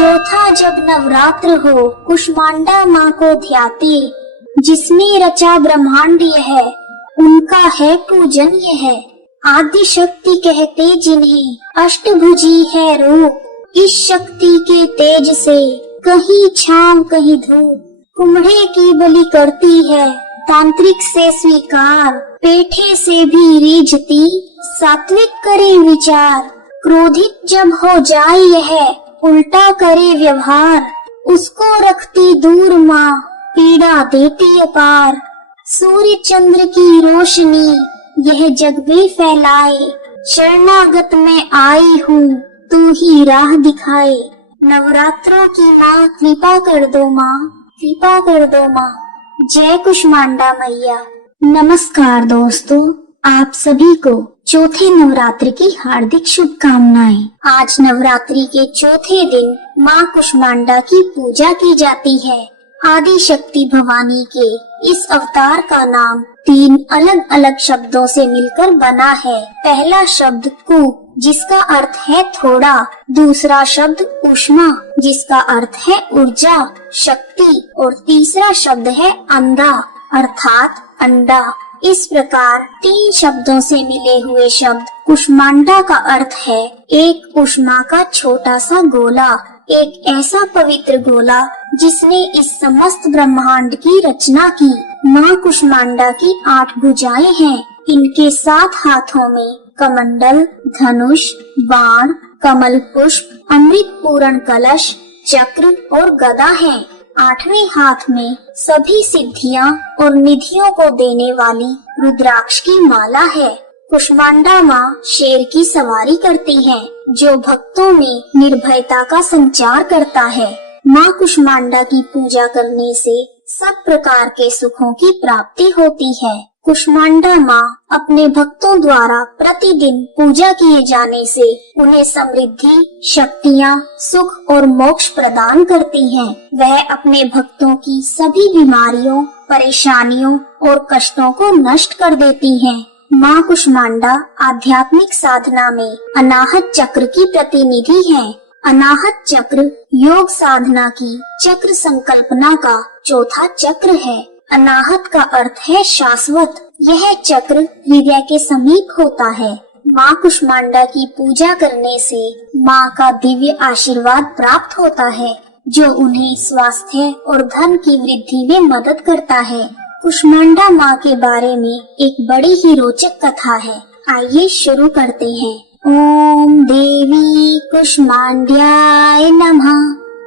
चौथा जब नवरात्र हो, कुष्मांडा माँ को ध्याते, जिसने रचा ब्रह्मांड यह, उनका है पूजन यह। आदि शक्ति कहते जिन्हें, अष्टभुजी है रूप, इस शक्ति के तेज से कहीं छांव कहीं धूप। कुम्हड़े की बलि करती है, तांत्रिक से स्वीकार, पेठे से भी रीझती, सात्विक करे विचार। क्रोधित जब हो जाए यह, उल्टा करे व्यवहार, उसको रखती दूर माँ, पीड़ा देती अपार। सूर्य चंद्र की रोशनी यह जग में फैलाए, शरणागत में आई हूँ, तू ही राह दिखाए। नवरात्रों की माँ कृपा कर दो माँ, कृपा कर दो माँ। जय कुष्मांडा मैया। नमस्कार दोस्तों, आप सभी को चौथे नवरात्र की हार्दिक शुभकामनाएं। आज नवरात्रि के चौथे दिन माँ कुष्मांडा की पूजा की जाती है। आदि शक्ति भवानी के इस अवतार का नाम 3 अलग अलग शब्दों से मिलकर बना है। पहला शब्द कु, जिसका अर्थ है थोड़ा। दूसरा शब्द उष्मा, जिसका अर्थ है ऊर्जा, शक्ति। और तीसरा शब्द है अंधा, अर्थात अंडा। इस प्रकार 3 शब्दों से मिले हुए शब्द कुष्मांडा का अर्थ है एक उष्मा का छोटा सा गोला, एक ऐसा पवित्र गोला जिसने इस समस्त ब्रह्मांड की रचना की। माँ कुष्मांडा की 8 भुजाएं हैं। इनके 7 हाथों में कमंडल, धनुष, बाण, कमल पुष्प, अमृत पूर्ण कलश, चक्र और गदा है। 8वें हाथ में सभी सिद्धियां और निधियों को देने वाली रुद्राक्ष की माला है। कुष्मांडा माँ शेर की सवारी करती है, जो भक्तों में निर्भयता का संचार करता है। माँ कुष्मांडा की पूजा करने से सब प्रकार के सुखों की प्राप्ति होती है। कुष्मांडा माँ अपने भक्तों द्वारा प्रतिदिन पूजा किए जाने से उन्हें समृद्धि, शक्तियाँ, सुख और मोक्ष प्रदान करती हैं। वह अपने भक्तों की सभी बीमारियों, परेशानियों और कष्टों को नष्ट कर देती हैं। माँ कुष्मांडा आध्यात्मिक साधना में अनाहत चक्र की प्रतिनिधि है। अनाहत चक्र योग साधना की चक्र संकल्पना का चौथा चक्र है। अनाहत का अर्थ है शाश्वत। यह चक्र हृदय के समीप होता है। माँ कुष्मांडा की पूजा करने से माँ का दिव्य आशीर्वाद प्राप्त होता है, जो उन्हें स्वास्थ्य और धन की वृद्धि में मदद करता है। कुष्मांडा माँ के बारे में एक बड़ी ही रोचक कथा है। आइए शुरू करते हैं। ओम देवी कुष्मांड्याय नमः।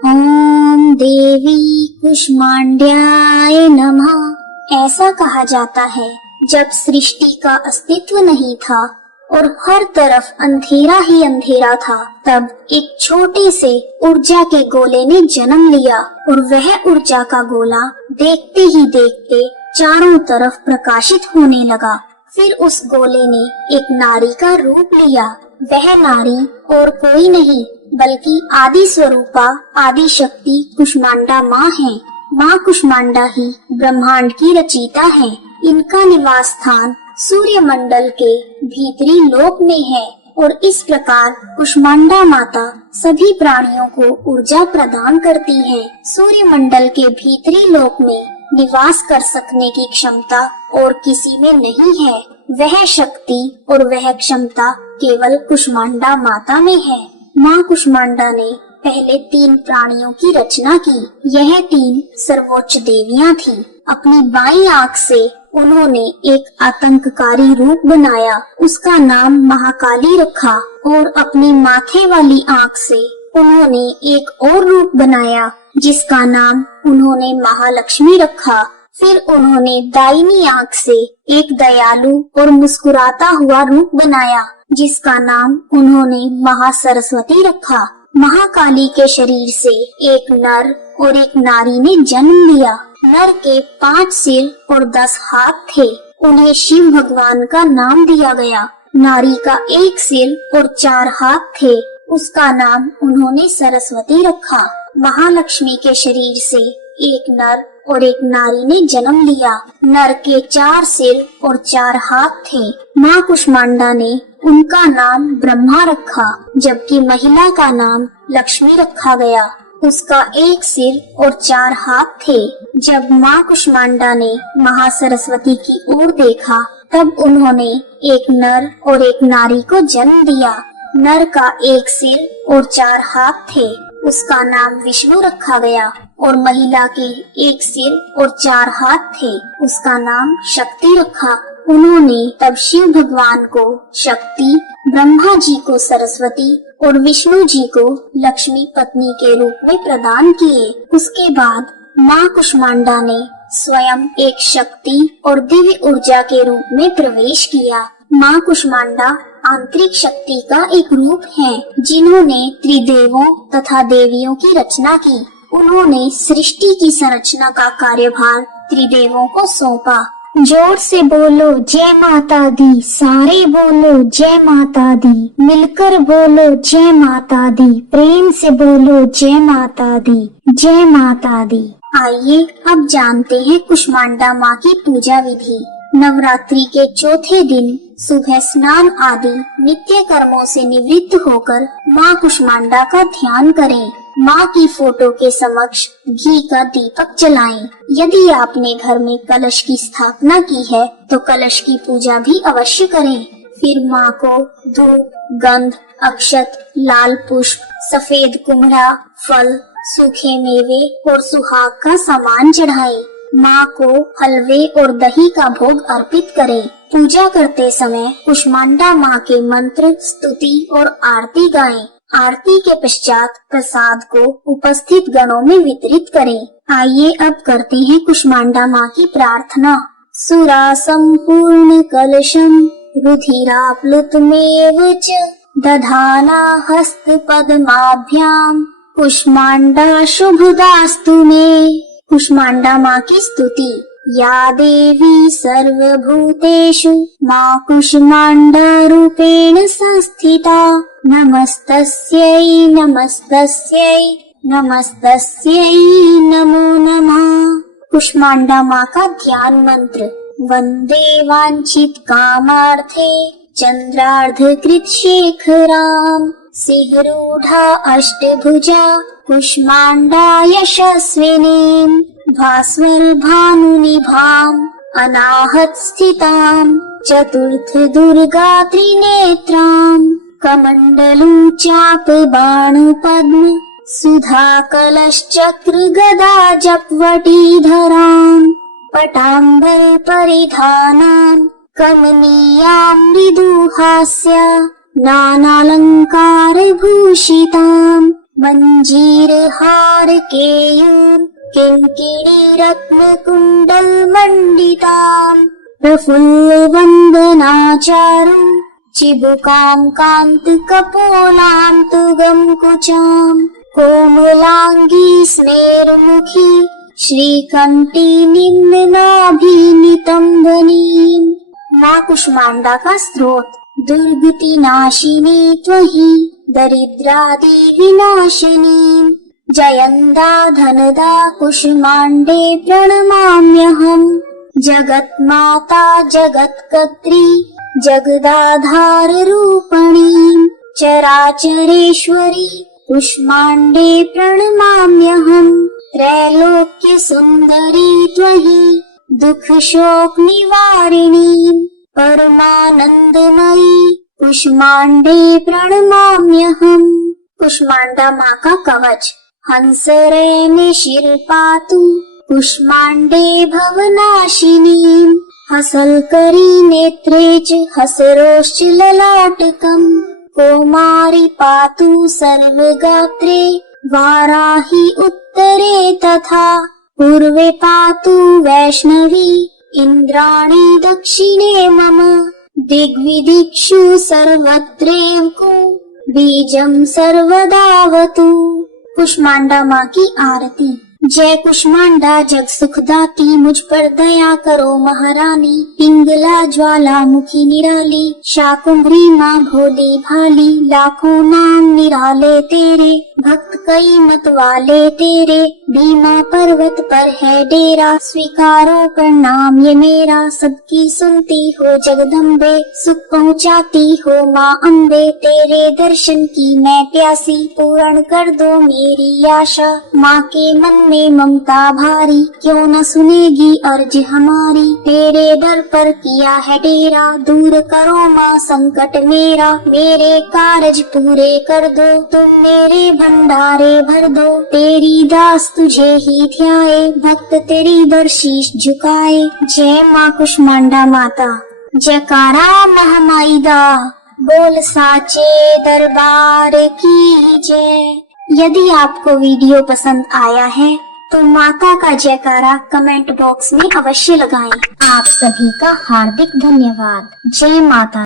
ओम देवी कुष्मांड्याय नमः। ऐसा कहा जाता है, जब सृष्टि का अस्तित्व नहीं था और हर तरफ अंधेरा ही अंधेरा था, तब एक छोटे से ऊर्जा के गोले ने जन्म लिया और वह ऊर्जा का गोला देखते ही देखते चारों तरफ प्रकाशित होने लगा। फिर उस गोले ने एक नारी का रूप लिया। वह नारी और कोई नहीं बल्कि आदि स्वरूपा आदि शक्ति कुष्मांडा माँ है। माँ कुष्मांडा ही ब्रह्मांड की रचयिता है। इनका निवास स्थान सूर्य मंडल के भीतरी लोक में है और इस प्रकार कुष्मांडा माता सभी प्राणियों को ऊर्जा प्रदान करती है। सूर्य मंडल के भीतरी लोक में निवास कर सकने की क्षमता और किसी में नहीं है। वह शक्ति और वह क्षमता केवल कुष्मांडा माता में है। माँ कुष्मांडा ने पहले 3 प्राणियों की रचना की। यह 3 सर्वोच्च देवियां थीं। अपनी बाईं आंख से उन्होंने एक आतंककारी रूप बनाया, उसका नाम महाकाली रखा। और अपनी माथे वाली आंख से उन्होंने एक और रूप बनाया, जिसका नाम उन्होंने महालक्ष्मी रखा। फिर उन्होंने दाहिनी आंख से एक दयालु और मुस्कुराता हुआ रूप बनाया, जिसका नाम उन्होंने महासरस्वती रखा। महाकाली के शरीर से एक नर और एक नारी ने जन्म लिया। नर के 5 सिर और 10 हाथ थे। उन्हें शिव भगवान का नाम दिया गया। नारी का 1 सिर और 4 हाथ थे। उसका नाम उन्होंने सरस्वती रखा। महालक्ष्मी के शरीर से एक नर और एक नारी ने जन्म लिया। नर के 4 सिर और 4 हाथ थे। माँ कुष्मांडा ने उनका नाम ब्रह्मा रखा, जबकि महिला का नाम लक्ष्मी रखा गया। उसका एक सिर और 4 हाथ थे। जब माँ कुष्मांडा ने महासरस्वती की ओर देखा तब उन्होंने एक नर और एक नारी को जन्म दिया। नर का एक सिर और 4 हाथ थे, उसका नाम विष्णु रखा गया, और महिला के एक सिर और 4 हाथ थे, उसका नाम शक्ति रखा। उन्होंने तब शिव भगवान को शक्ति, ब्रह्मा जी को सरस्वती और विष्णु जी को लक्ष्मी पत्नी के रूप में प्रदान किए। उसके बाद माँ कुष्मांडा ने स्वयं एक शक्ति और दिव्य ऊर्जा के रूप में प्रवेश किया। माँ कुष्मांडा आंतरिक शक्ति का एक रूप है, जिन्होंने त्रिदेवों तथा देवियों की रचना की। उन्होंने सृष्टि की संरचना का कार्यभार त्रिदेवों को सौंपा। जोर से बोलो जय माता दी, सारे बोलो जय माता दी, मिलकर बोलो जय माता दी, प्रेम से बोलो जय माता दी, जय माता दी। आइए अब जानते हैं कुष्मांडा माँ की पूजा विधि। नवरात्रि के चौथे दिन सुबह स्नान आदि नित्य कर्मों से निवृत्त होकर माँ कुष्मांडा का ध्यान करें। माँ की फोटो के समक्ष घी का दीपक जलाएं। यदि आपने घर में कलश की स्थापना की है तो कलश की पूजा भी अवश्य करें। फिर माँ को धूप, गंध, अक्षत, लाल पुष्प, सफेद कुम्हरा, फल, सूखे मेवे और सुहाग का सामान चढ़ाएं। माँ को हलवे और दही का भोग अर्पित करें। पूजा करते समय कुष्मांडा माँ के मंत्र, स्तुति और आरती गाएं। आरती के पश्चात प्रसाद को उपस्थित गणों में वितरित करें। आइए अब करते हैं कुष्मांडा माँ की प्रार्थना। सुरा संपूर्ण कलशम रुधिराप्लुतमेव च दधाना हस्त पद्माभ्याम कुष्मांडा शुभदास्तु मे। कुष्मांडा माँ की स्तुति। या देवी सर्वभूतेषु माँ कुष्मांडा रूपेण संस्थिता नमस्तस्यै नमस्तस्यै नमस्तस्यै नमो नमः। कुष्मांडा माँ का ध्यान मंत्र। वंदे वांछित कामार्थे चंद्रार्धकृत शेखराम सिंहरूढ़ा अष्टभुजा कुष्मांडा यशस्विनीं भास्वर भानुनिभाम् अनाहत स्थिताम् चतुर्थ दुर्गा त्रिनेत्राम् कमंडलू चाप बाण पद्म सुधा कलश चक्र गदा जपवटी धराम् पटाम्बर परिधानाम् कमनीयां मृदुहास्या नानालंकार भूषिताम् मंजीर हार केयूर किंकिणी रत्न कुंडल मंडिताम् प्रफुल्ल वंदनाचारु चिबुकां कांत कपोलां तुगम कुचाम् कोमलांगी स्मेरमुखी श्रीकंठी निम्नाभि नितंबनीम्। माँ कुष्मांडा का स्रोत। दुर्गति नाशिनी त्वहि दरिद्रादि विनाशिनी जयंदा धनदा कुष्मांडे प्रणमाम्यहम्। जगत माता जगत्कर्त्री जगदाधार रूपणी चराचरेश्वरी कुष्मांडे प्रणमाम्यहम्। त्रैलोक्य सुंदरी त्वहि दुख शोक निवारिणी परमानंदमयी कुष्मांडे प्रणमाम्यहम्। कुष्मांडा माँ का कवच। हंसरेण शिरपातु कुष्मांडे भवनाशिनी हसल्करी नेत्रे च हसरोश्च ललाटकम् कौमारी पातु सर्वगात्रे वाराही उत्तरे तथा पूर्वे पातु वैष्णवी इंद्राणी दक्षिणे मम दिग्विदिक्षु सर्वत्रैव को बीजम सर्वदावतु। कुष्मांडा माँ की आरती। जय कुष्मांडा जग सुखदाती मुझ पर दया करो महारानी। पिंगला ज्वालामुखी निराली शाकुंभरी माँ भोली भाली लाखों नाम निराले तेरे भक्त कई मत वाले तेरे, भीमा पर्वत पर है डेरा। स्वीकारो प्रणाम ये मेरा, सबकी सुनती हो जगदम्बे, सुख पहुँचाती हो माँ अम्बे। तेरे दर्शन की मैं प्यासी, पूर्ण कर दो मेरी आशा। माँ के मन में ममता भारी, क्यों न सुनेगी अर्ज हमारी। तेरे दर पर किया है डेरा, दूर करो माँ संकट मेरा। मेरे कारज पूरे कर दो, तुम मेरे भंडारे भर दो। तेरी दास तुझे ही ध्याए, भक्त तेरी बरशीश झुकाए। जय माँ कुष्मांडा माता, जयकारा महामाई दा, बोल साचे दरबार की जय। यदि आपको वीडियो पसंद आया है तो माता का जयकारा कमेंट बॉक्स में अवश्य लगाएं। आप सभी का हार्दिक धन्यवाद। जय माता।